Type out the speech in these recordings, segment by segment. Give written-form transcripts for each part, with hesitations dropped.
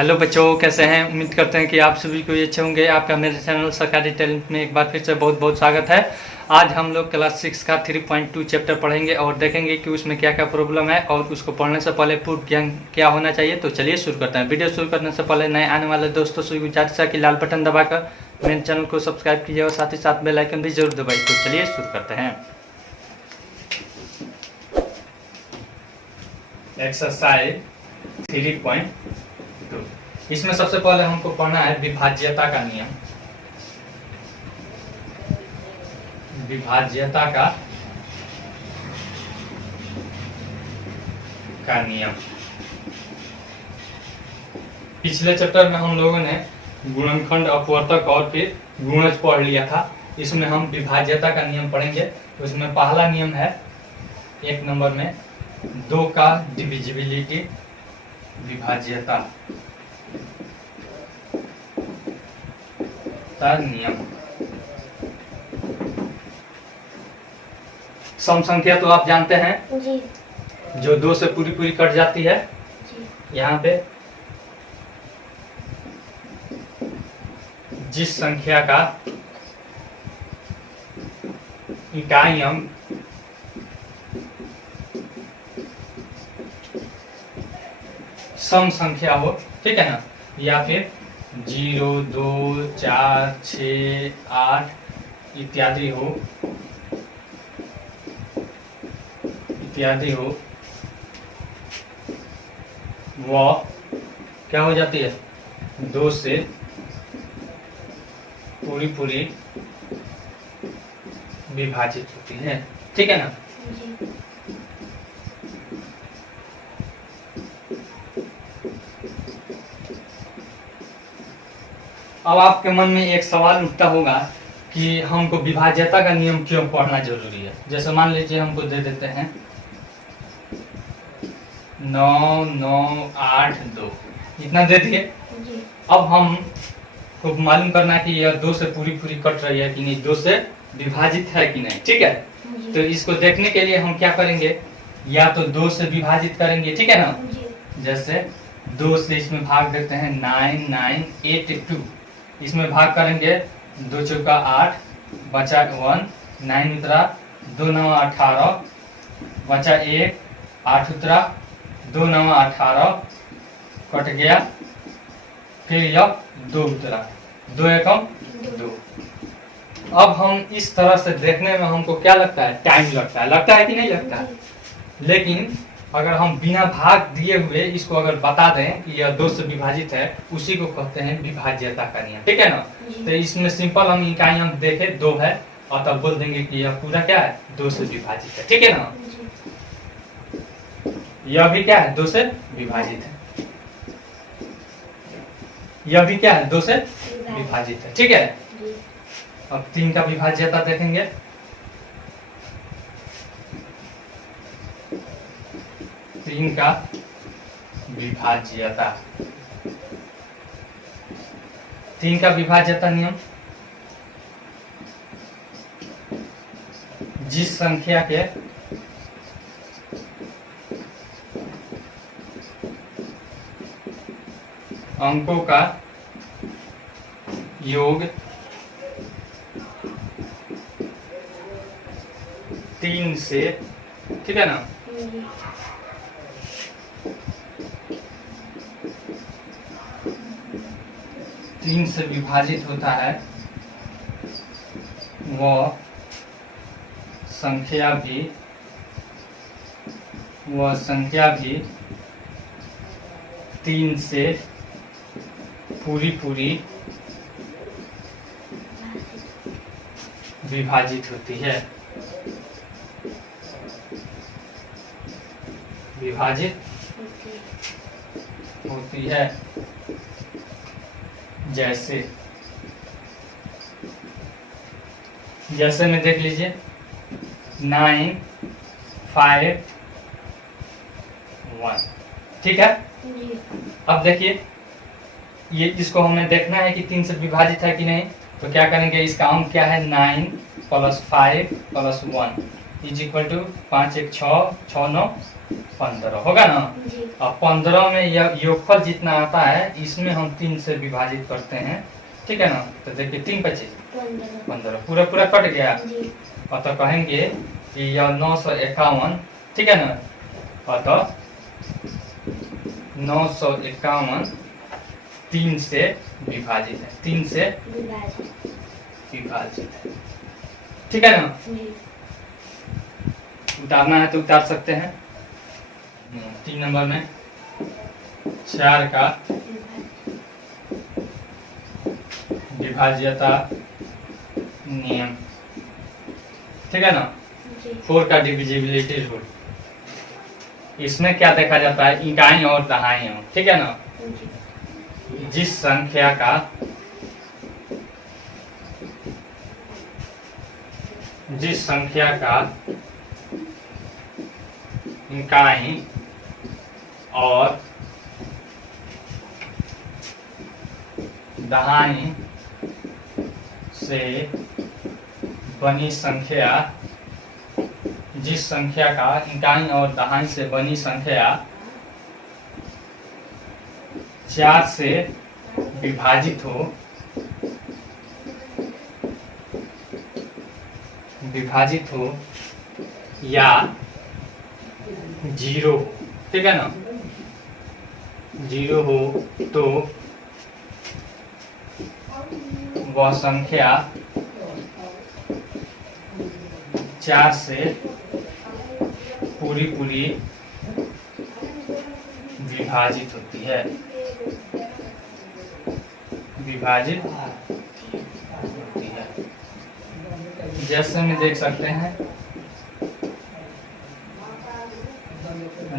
Hello बच्चों, कैसे हैं। उम्मीद करते हैं कि आप सभी को अच्छे होंगे। आपका मेरे चैनल सरकारी टैलेंट में एक बार फिर से बहुत बहुत स्वागत है। आज हम लोग क्लास 6 का 3.2 चैप्टर पढ़ेंगे और देखेंगे कि उसमें क्या क्या प्रॉब्लम है और उसको पढ़ने से पहले पूर्व ज्ञान क्या होना चाहिए। तो चलिए शुरू करते हैं। वीडियो शुरू करने से पहले नए आने वाले दोस्तों से गुजारिश है कि लाल बटन दबाकर मेरे चैनल को सब्सक्राइब कीजिए और साथ ही साथ बेल आइकन भी जरूर दबाइए। तो चलिए शुरू करते हैं। एक्सरसाइज 3.2, इसमें सबसे पहले हमको पढ़ना है विभाज्यता का नियम। विभाज्यता का नियम। पिछले चैप्टर में हम लोगों ने गुणनखंड, अपवर्तक और फिर गुणज पढ़ लिया था। इसमें हम विभाज्यता का नियम पढ़ेंगे। उसमें पहला नियम है 1 नंबर में 2 का डिविजिबिलिटी, विभाज्यता का नियम। सम संख्या तो आप जानते हैं जी। जो 2 से पूरी पूरी कट जाती है जी। यहाँ पे जिस संख्या का इकाई अंक सम संख्या हो, ठीक है ना, या फिर 0, 2, 4, 6, 8 इत्यादि हो, वह क्या हो जाती है, 2 से पूरी पूरी विभाजित होती है, ठीक है ना। अब आपके मन में एक सवाल उठता होगा कि हमको विभाज्यता का नियम क्यों पढ़ना जरूरी है। जैसे मान लीजिए हमको दे देते हैं 9, 9, 8, 2 इतना दे दिए। अब हम को मालूम करना है कि यह 2 से पूरी पूरी कट रही है कि नहीं, 2 से विभाजित है कि नहीं, ठीक है। तो इसको देखने के लिए हम क्या करेंगे, या तो 2 से विभाजित करेंगे, ठीक है ना। जैसे 2 से इसमें भाग देते हैं 9, 9, 8, 2 इसमें भाग करेंगे, 2 चौका 8 बचा 1, 9 उतरा, 2 9 18 बचा 1, 8 उतरा, 2 9 18 कट गया, फिर यह 2 उतरा, 2 एकम 2। अब हम इस तरह से देखने में हमको क्या लगता है, टाइम लगता है कि नहीं लगता है। लेकिन अगर हम बिना भाग दिए हुए इसको अगर बता दें कि यह 2 से विभाजित है, उसी को कहते हैं विभाज्यता का नियम, ठीक है ना। तो इसमें सिंपल हम इकाई अंक देखे 2 है और तब बोल देंगे कि यह पूरा क्या है, 2 से विभाजित है, ठीक है ना। यह भी क्या है, 2 से विभाजित है, यह भी क्या है, 2 से विभाजित है, ठीक है। अब 3 का विभाज्यता देखेंगे। तीन का विभाज्यता, 3 का विभाज्यता नियम, जिस संख्या के अंकों का योग 3 से, ठीक है ना, 3 से विभाजित होता है, वह संख्या भी 3 से पूरी पूरी विभाजित होती है, जैसे में देख लीजिए 9, 5, 1, ठीक है। अब देखिए ये इसको हमें देखना है कि 3 से विभाजित है कि नहीं। तो क्या करेंगे, इसका अंक क्या है, 9 + 5 + 1 इज इक्वल टू 5 1 6 6 9 15 होगा ना। अब 15 में यह योगफल जितना आता है इसमें हम 3 से विभाजित करते हैं, ठीक है ना। तो देखिए 3 25 15 पूरा पूरा कट गया। अतः कहेंगे कि यह 951, ठीक है ना। अतः 951 3 से विभाजित है, 3 से विभाजित है, ठीक है ना। उतारना है तो उतार सकते हैं। 3 नंबर में 4 का विभाज्यता नियम, ठीक है ना। 4 का डिविजिबिलिटी रूल। इसमें क्या देखा जाता है, इकाई और दहाई, ठीक है ना। जिस संख्या का इकाई और दहाई से बनी संख्या, जिस संख्या का इकाई और दहाई से बनी संख्या 4 से विभाजित हो या 0 हो, ठीक है ना। 0 हो तो वह संख्या 4 से पूरी विभाजित होती है, जैसे में देख सकते हैं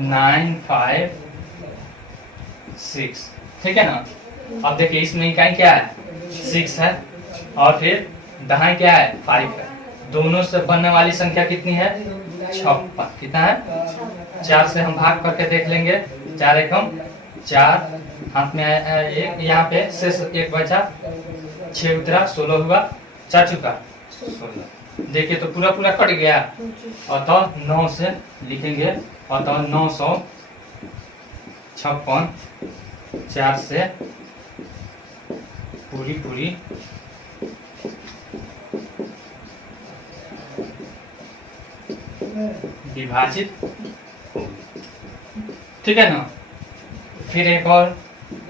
9 5 6, ठीक है ना। अब देखिए इसमें इकाई क्या है, 6 है और फिर दहाई क्या है, 5 है। दोनों से बनने वाली संख्या कितनी है, 56। कितना है, 4 से हम भाग करके देख लेंगे। 4 एकम 4, हाथ में आया एक, यहाँ पे शेष 1 बचा, 6 उतरा, 16 हुआ, 4 चुका 16। देखिए तो पूरा पूरा कट गया। अतः 9 से लिखेंगे, अतः 956 4 से पूरी विभाजित, ठीक है ना। फिर एक और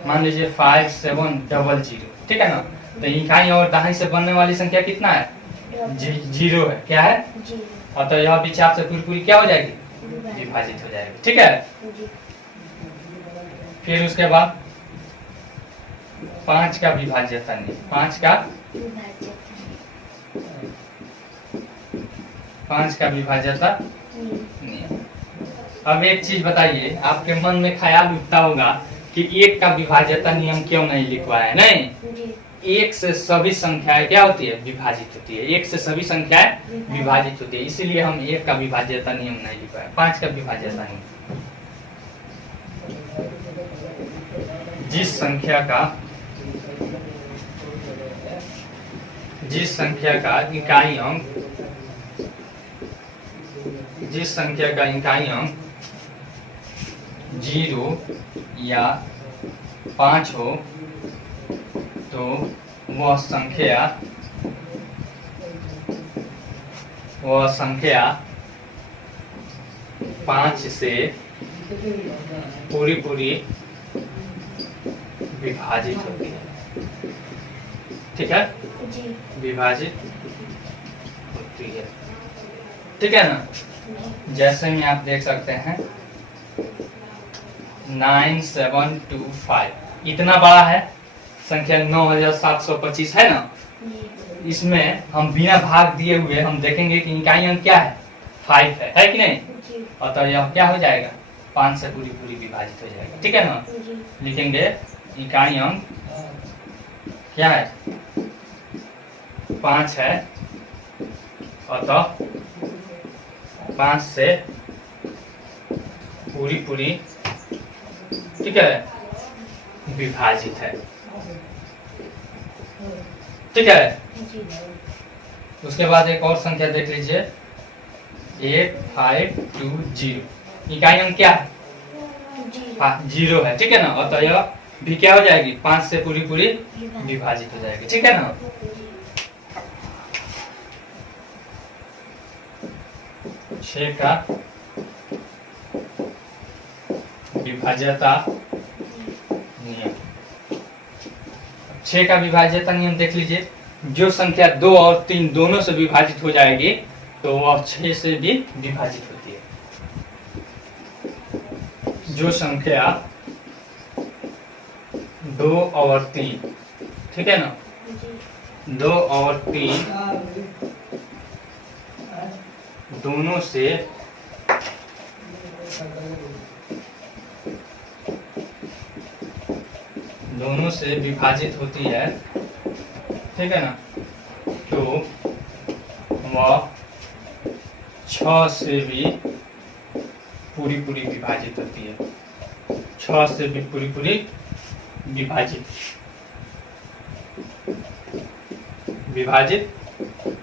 मान लीजिए 5700, ठीक है ना। तो इकाई और दहाई से बनने वाली संख्या कितना है, 0 है। क्या है, अतः यह भी 4 से पूरी क्या हो जाएगी, विभाजित हो जाएगी, ठीक है। फिर उसके बाद 5 का विभाज्यता नहीं, 5 का विभाज्यता नहीं। अब एक चीज बताइए, आपके मन में ख्याल उठता होगा कि 1 का विभाज्यता नियम क्यों नहीं लिखवाया। नहीं, 1 से सभी संख्याएं क्या होती है, विभाजित होती है। 1 से सभी संख्याएं विभाजित होती है, इसीलिए हम 1 का विभाज्यता नियम नहीं लिखवाया। 5 का विभाज्यता नियम, जिस संख्या का इकाई अंक 0 या 5 हो तो वह संख्या 5 से पूरी विभाजित होती है, ठीक है, विभाजित होती है, ठीक है ना। जैसे में आप देख सकते हैं 9725, इतना बड़ा है संख्या 9725 है ना। इसमें हम बिना भाग दिए हुए हम देखेंगे कि इकाई अंक क्या है, 5 है कि नहीं। अतः यह क्या हो जाएगा, 5 से पूरी विभाजित हो जाएगा, ठीक है ना। लिखेंगे इकाई अंक क्या है, 5 है, अतः 5 से पूरी ठीक है विभाजित है, ठीक है। उसके बाद एक और संख्या देख लीजिए 8520। इकाई अंक क्या है? 0 है, ठीक है ना। अतः यह भी क्या हो जाएगी? 5 से पूरी पूरी विभाजित हो जाएगी, ठीक है ना। छह का विभाज्यता नियम। 6 का विभाज्यता नियम देख लीजिए। जो संख्या 2 और 3 दोनों से विभाजित हो जाएगी तो वह 6 से भी विभाजित होती है। जो संख्या 2 और 3, ठीक है ना, 2 और 3 दोनों से विभाजित होती है, ठीक है ना, तो वह 6 से भी पूरी पूरी विभाजित होती है। 6 से भी पूरी पूरी विभाजित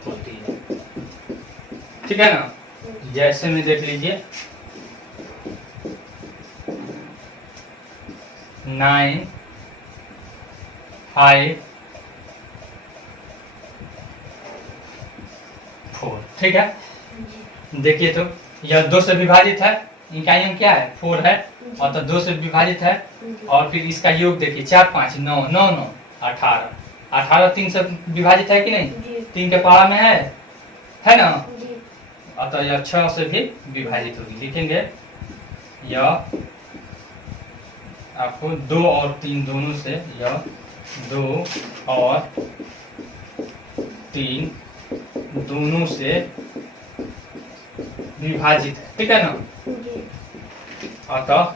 होती है, ठीक है ना। जैसे में देख लीजिए 9 5 4, ठीक है। देखिए तो यह 2 से विभाजित है, इकाई अंक क्या है? 4 है, और तो 2 से विभाजित है। और फिर इसका योग देखिए 4 5 9 9 9 18। 18 3 से विभाजित है कि नहीं? 3 के पारा में है ना। अतः यह 6 से भी विभाजित होगी। लिखेंगे यह आपको 2 और 3 दोनों से, यह 2 और 3 दोनों से विभाजित है, ठीक है ना। अतः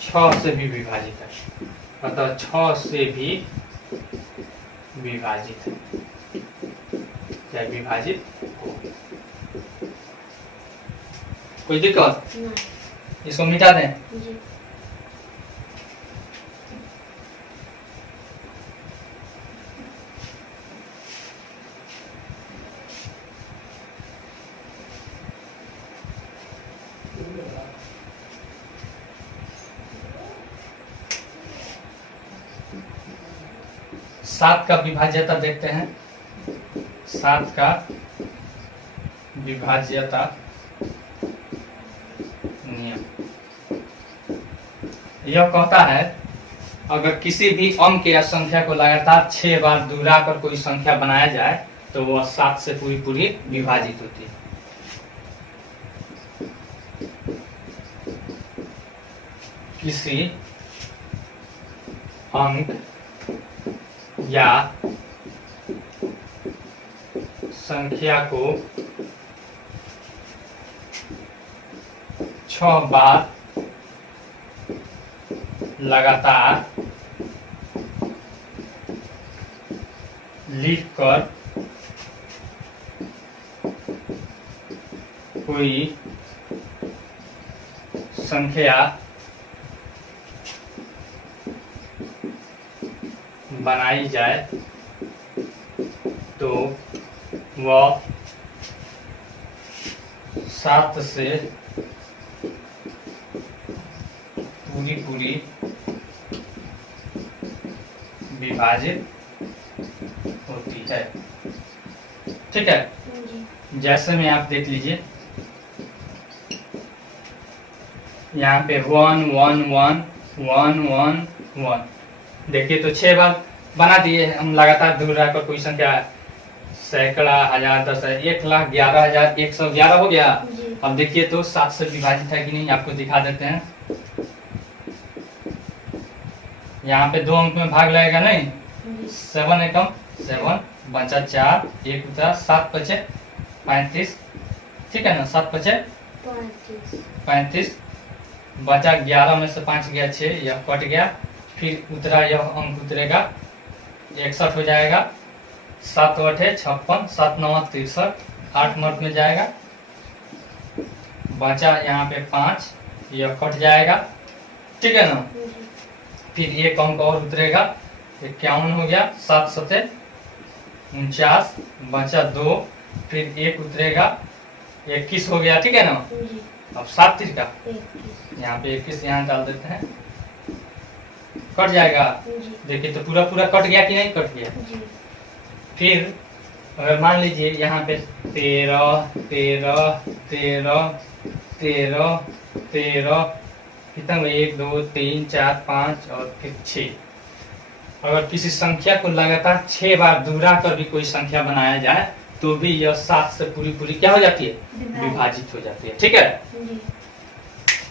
6 से भी विभाजित है, अतः 6 से भी विभाजित है, क्या विभाजित हो। कोई दिक्कत? इसको मिटा दें। सात का विभाज्यता देखते हैं। 7 का विभाज्यता नियम यह कहता है अगर किसी भी अंक या संख्या को लगातार 6 बार दोहरा कर कोई संख्या बनाया जाए तो वह 7 से पूरी पूरी विभाजित होती है। किसी अंक या संख्या को 6 बार लगातार लिखकर कोई संख्या बनाई जाए तो वह 7 से पूरी पूरी विभाजित होती है, ठीक है। जैसे में आप देख लीजिए यहाँ पे 1 1 1 1 1 1, देखिए तो 6 बार बना दिए हम लगातार दोहरा कर कोई संख्या, सैकड़ा, हजार, 10, 1,11,111 हो गया। अब देखिए तो 7 से विभाजित है कि नहीं, आपको दिखा देते हैं। यहाँ पे 2 अंक में भाग लगेगा नहीं, 7 एकम 7 बचा 4 1 उतरा 7 पचे 35, ठीक है ना। 7 पचे 35 बचा 11 में से 5 गया 6, यह कट गया, फिर उतरा यह अंक उतरेगा 61 हो जाएगा। 7 8 56, 7 9 63, 8 मर्द में जाएगा, बचा यहाँ पे 5, यह कट जाएगा, ठीक है ना। फिर एक अंक और उतरेगा 51 हो गया, 7 7 49, बचा 2, फिर 1 उतरेगा 21 हो गया, ठीक है ना। जी। अब 7 3 का 21। यहाँ पे 21 यहाँ डाल देते हैं, कट जाएगा। जी। देखिए तो पूरा पूरा कट गया कि नहीं कट गया। जी। फिर अगर मान लीजिए यहाँ पे 13 13 13 13 13 कितना हुआ, 1 2 3 4 5 और फिर 6। अगर किसी संख्या को लगातार 6 बार दोहरा कर भी कोई संख्या बनाया जाए तो भी यह 7 से पूरी पूरी क्या हो जाती है, विभाजित हो जाती है, ठीक है। जी।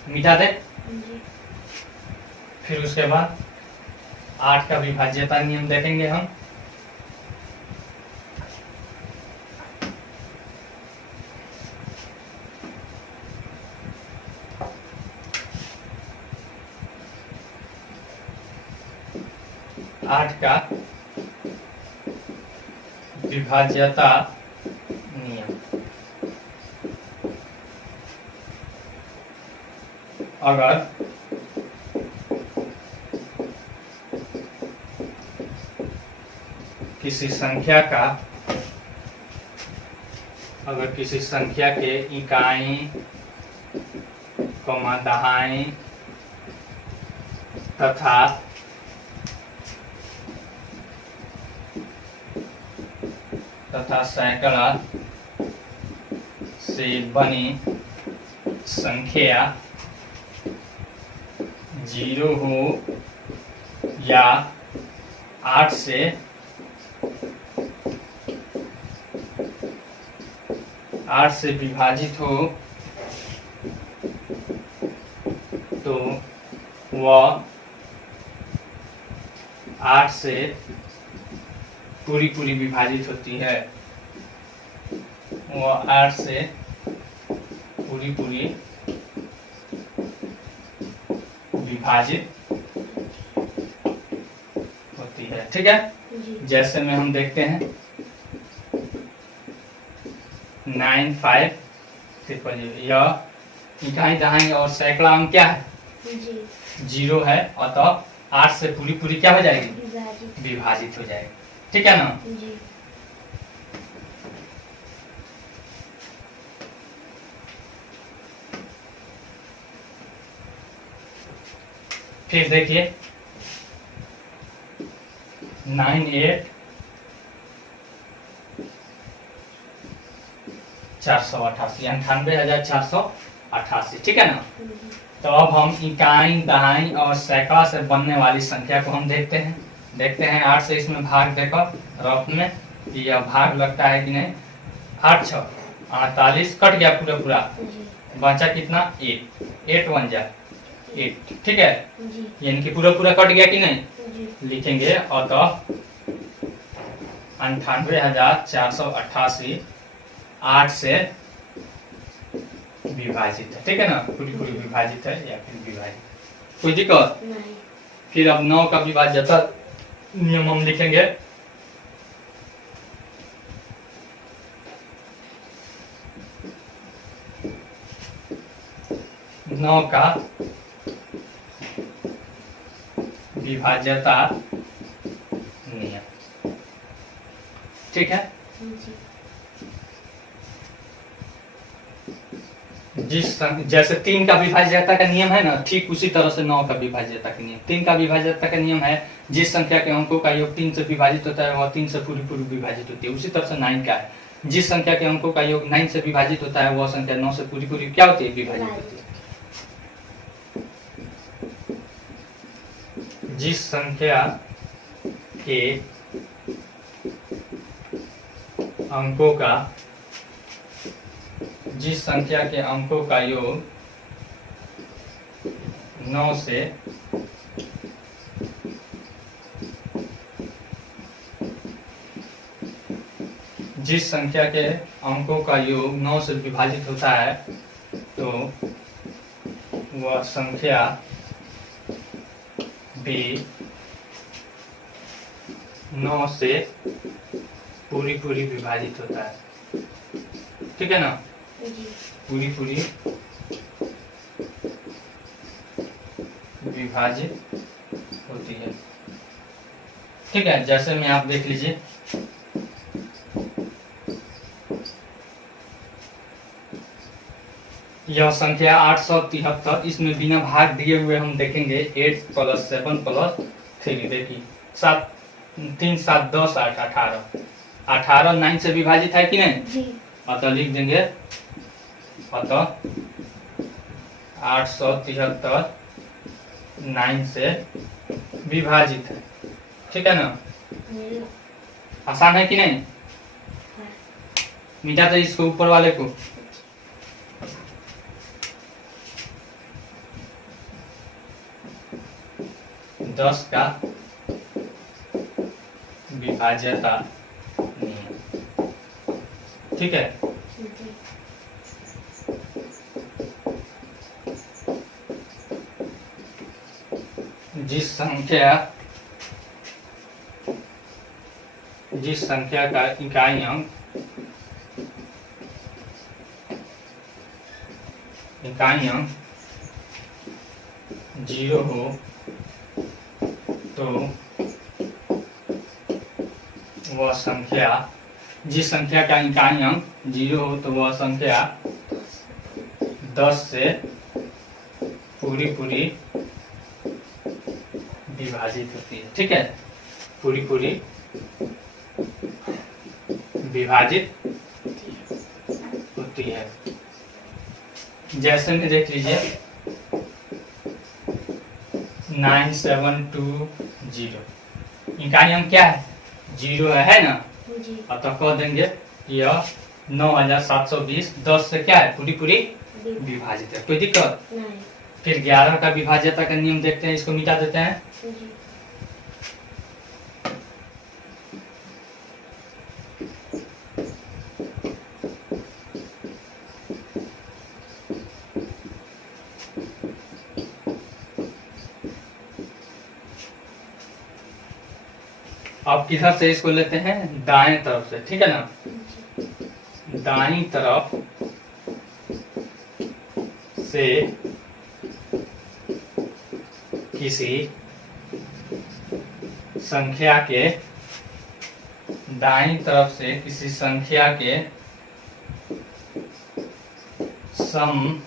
मिटा दे। जी। फिर उसके बाद 8 का विभाज्यता नियम देखेंगे हम। आठ का विभाज्यता नियम। अगर किसी संख्या का, अगर किसी संख्या के इकाई दहाई तथा सैकड़ा से बनी संख्या 0 हो या 8 से विभाजित हो तो वह 8 से पूरी पूरी विभाजित होती है। वह 8 से पूरी पूरी विभाजित होती है, ठीक है। जैसे में हम देखते हैं 9 5 ट्रिपल 0, यह इकाई दहाई और सैकड़ा अंक क्या है, 0 है, अतः 8 से पूरी पूरी क्या हो जाएगी, विभाजित हो जाएगी, ठीक है ना। जी। फिर देखिए 9 8 488, 98,488, ठीक है ना। तो अब हम इकाई दहाई और सैकड़ा से बनने वाली संख्या को हम देखते हैं 8 से इसमें भाग देकर रफ में कि यह भाग लगता है कि नहीं। 8 6 48, कट गया पूरा पूरा, बचा कितना 8 1 जा 8, ठीक है। यानी कि पूरा पूरा कट गया कि नहीं। लिखेंगे अतः 98,488 8 से विभाजित है, ठीक है ना। पूरी पूरी विभाजित है या फिर विभाजित, कोई दिक्कत नहीं। फिर अब 9 का विभाज्यता नियम हम लिखेंगे। नौ का विभाज्यता नियम, ठीक है। जैसे 3 का विभाज्यता का नियम है ना, ठीक उसी तरह से 9 का विभाज्यता का नियम। 3 का विभाज्यता का नियम है जिस संख्या के अंकों का योग 3 से विभाजित होता है वह 3 से पूरी पूरी विभाजित होती है। उसी तरह से 9 का है, जिस संख्या के अंकों का योग 9 से विभाजित होता है वह संख्या 9 से पूरी पूरी क्या होती है, विभाजित होती है। जिस संख्या के अंकों का, जिस संख्या के अंकों का योग 9 से जिस संख्या के अंकों का योग 9 से विभाजित होता है तो वह संख्या भी 9 से पूरी पूरी विभाजित होता है, ठीक है ना। पूरी पूरी विभाजित होती है, ठीक है। जैसे में आप देख लीजिए यह संख्या 873, इसमें बिना भाग दिए हुए हम देखेंगे 8 + 7 + 3। देखिए 7 3 7 10 8 18, 18 9 से विभाजित है कि नहीं जी। अतः लिख देंगे, अतः 873 9 से विभाजित है। ठीक है ना, आसान है कि नहीं। मिटा तो इसको ऊपर वाले को। दस का विभाज्यता नियम, ठीक है। जिस संख्या का इकाई अंक जीरो हो तो वह संख्या, जिस संख्या का इकाई अंक 0 हो तो वह संख्या 10 से पूरी विभाजित होती है। ठीक है, पूरी विभाजित होती है। जैसे में देख लीजिए 9720, इकाई अंक क्या है 0 है ना, अतः कह देंगे यह 9720 10 से क्या है पूरी विभाजित है। कोई दिक्कत नहीं। फिर 11 का विभाज्यता का नियम देखते हैं, इसको मिटा देते हैं। अब किधर से इसको लेते हैं, दाएं तरफ से, ठीक है ना। दाईं तरफ से किसी संख्या के, दाईं तरफ से किसी संख्या के सम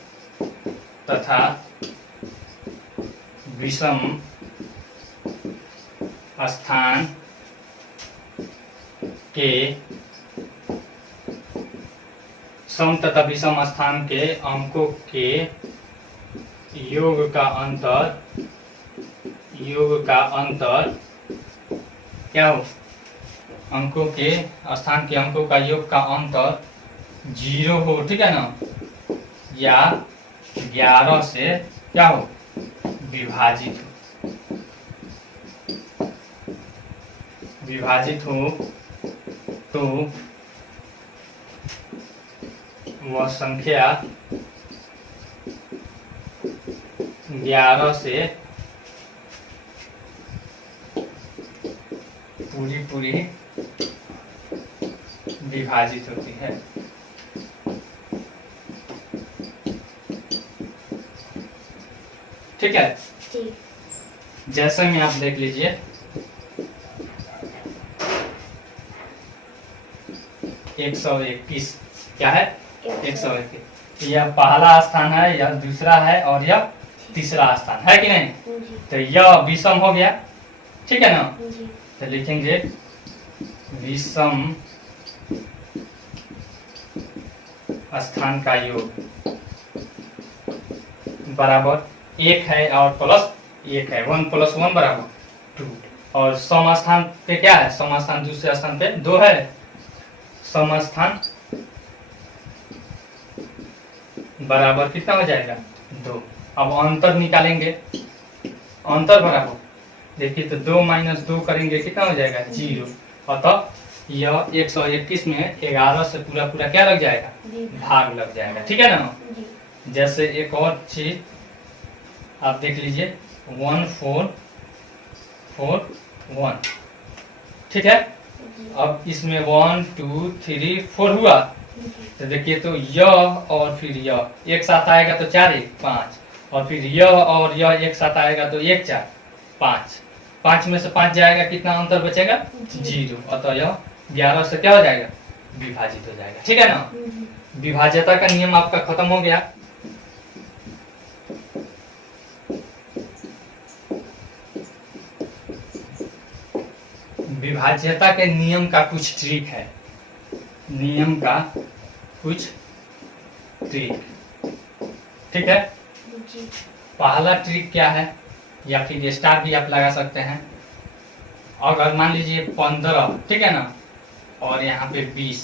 तथा विषम स्थान के, सम तथा विषम स्थान के अंकों के योग का अंतर क्या हो, अंकों के स्थान के अंकों का योग का अंतर 0 हो, ठीक है ना, या 11 से क्या हो विभाजित हो तो वह संख्या 11 से पूरी विभाजित होती है। ठीक है, जैसे में आप देख लीजिए 121 क्या है 121, यह पहला स्थान है, यह दूसरा है और यह तीसरा स्थान है कि नहीं। तो यह विषम हो गया, ठीक है ना। तो लिखेंगे विषम स्थान का योग बराबर 1 है और प्लस 1 है, 1 + 1 = 2। और सम स्थान पे क्या है, सम स्थान दूसरे स्थान पे 2 है, सम स्थान बराबर कितना हो जाएगा 2। अब अंतर निकालेंगे, अंतर बराबर देखिए तो 2 - 2 करेंगे कितना हो जाएगा 0। अतः यह 121 में 11 से पूरा क्या लग जाएगा, भाग लग जाएगा, ठीक है ना। जैसे एक और चीज आप देख लीजिए 1441, ठीक है। अब इसमें 1 2 3 4 हुआ, तो देखिए तो यह और फिर यह एक साथ आएगा तो 4 1 5, और फिर यह और यह एक साथ आएगा तो 1 4 5, 5 में से 5 जाएगा, कितना अंतर बचेगा 0। अतः यह 11 से क्या हो जाएगा विभाजित हो जाएगा, ठीक है ना। विभाज्यता का नियम आपका खत्म हो गया। विभाज्यता के नियम का कुछ ट्रिक है, नियम का कुछ ट्रिक, ठीक है। पहला ट्रिक क्या है, या फिर स्टार भी आप लगा सकते हैं। अगर मान लीजिए 15, ठीक है ना, और यहाँ पे 20,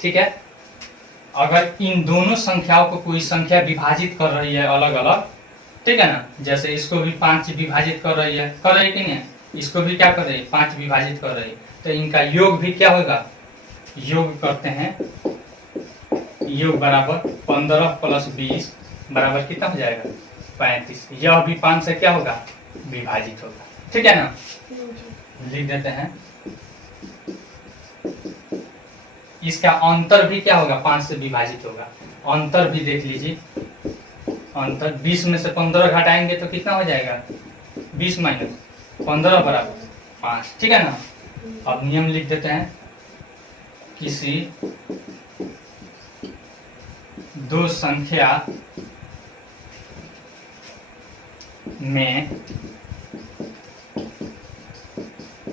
ठीक है। अगर इन दोनों संख्याओं को कोई संख्या विभाजित कर रही है अलग अलग, ठीक है ना, जैसे इसको भी 5 विभाजित कर रही है कि नहीं, इसको भी क्या कर रही है 5 विभाजित कर रही है, तो इनका योग भी क्या होगा, योग करते हैं, योग बराबर 15 प्लस 20 बराबर कितना हो जाएगा 35। यह भी 5 से क्या होगा विभाजित होगा, ठीक है ना। लिख देते हैं, इसका अंतर भी क्या होगा 5 से विभाजित होगा। अंतर भी देख लीजिए, अंतर 20 में से 15 घटाएंगे तो कितना हो जाएगा 20 माइनस 15 बराबर 5, ठीक है ना। अब नियम लिख देते हैं, किसी दो संख्या में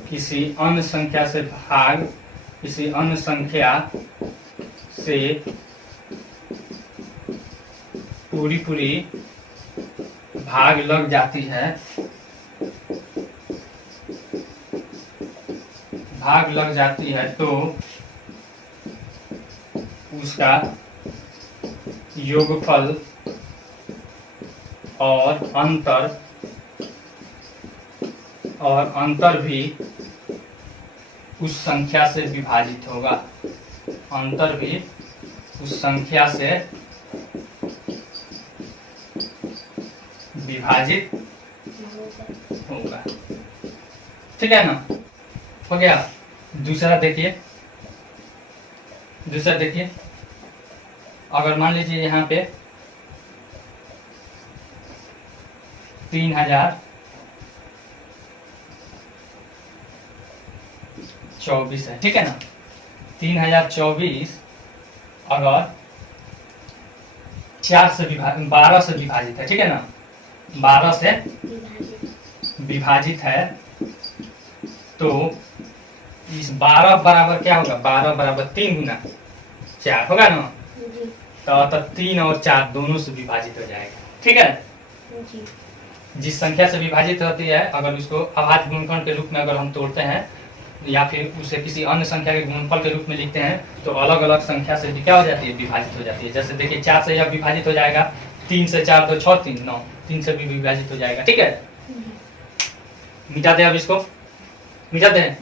किसी अन्य संख्या से भाग, किसी अन्य संख्या से पूरी भाग लग जाती है, भाग लग जाती है तो उसका योगफल और अंतर भी उस संख्या से विभाजित होगा, अंतर भी उस संख्या से विभाजित होगा, ठीक है ना। हो गया। दूसरा देखिए, दूसरा देखिए, अगर मान लीजिए यहाँ पे 3024 है, ठीक है ना। 3024 अगर 12 से विभाजित है, ठीक है ना, 12 से विभाजित है, तो इस 12 बराबर क्या होगा, 12 बराबर 3 गुना 4 होगा ना, तो 3 और 4 दोनों से विभाजित हो जाएगा, ठीक है। जिस संख्या से विभाजित होती है, अगर उसको अभाज्य गुणनखंड के रूप में अगर हम तोड़ते हैं या फिर उसे किसी अन्य संख्या के गुणनफल के रूप में लिखते हैं, तो अलग अलग संख्या से क्या हो जाती है, विभाजित हो जाती है। जैसे देखिए 4 से यह विभाजित हो जाएगा, 3 से 4 तो 6 3 9, 3 से भी विभाजित हो जाएगा, ठीक है। मिटा दे, अब इसको मिटा दे।